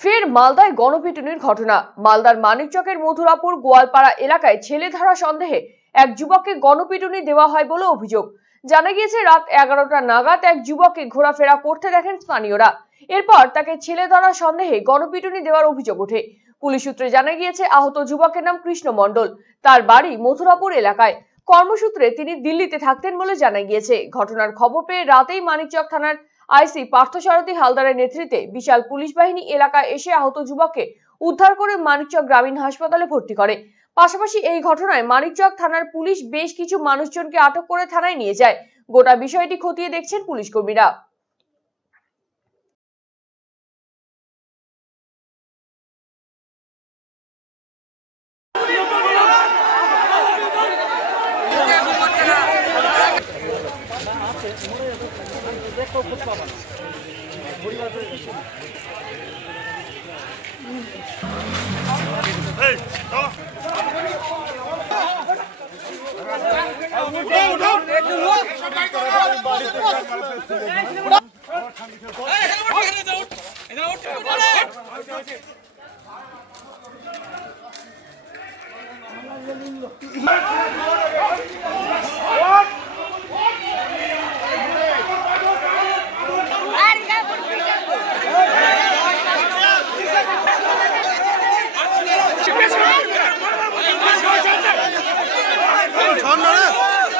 ফের মালদায় গণপিটুনির ঘটনা। মালদার মানিকচকের মথুরাপুর গোয়ালপাড়া এলাকায় ছেলে ধরা সন্দেহে এক যুবককে গণপিটুনি দেওয়া হয় বলে অভিযোগ। জানা গিয়েছে, রাত 11টা নাগাদ এক যুবককে ঘোরাফেরা করতে দেখেন স্থানীয়রা। এরপর তাকে ছেলে ধরা সন্দেহে গণপিটুনি দেওয়ার অভিযোগ ওঠে। পুলিশ সূত্রে জানা গিয়েছে, আহত যুবকের নাম কৃষ্ণ মণ্ডল। তার বাড়ি মথুরাপুর এলাকায়। কর্মসূত্রে তিনি দিল্লিতে থাকতেন বলে জানা গিয়েছে। ঘটনার খবর পেয়ে রাতেই মানিকচক থানার আইসি পার্থসারথী হালদারের নেতৃত্বে বিশাল পুলিশ বাহিনী এলাকায় এসে আহত যুবককে উদ্ধার করে মানিকচক গ্রামীণ হাসপাতালে ভর্তি করে। পাশাপাশি এই ঘটনায় মানিকচক থানার পুলিশ বেশ কিছু মানুষজনকে আটক করে থানায় নিয়ে যায়। গোটা বিষয়টি খতিয়ে দেখছেন পুলিশ কর্মীরা।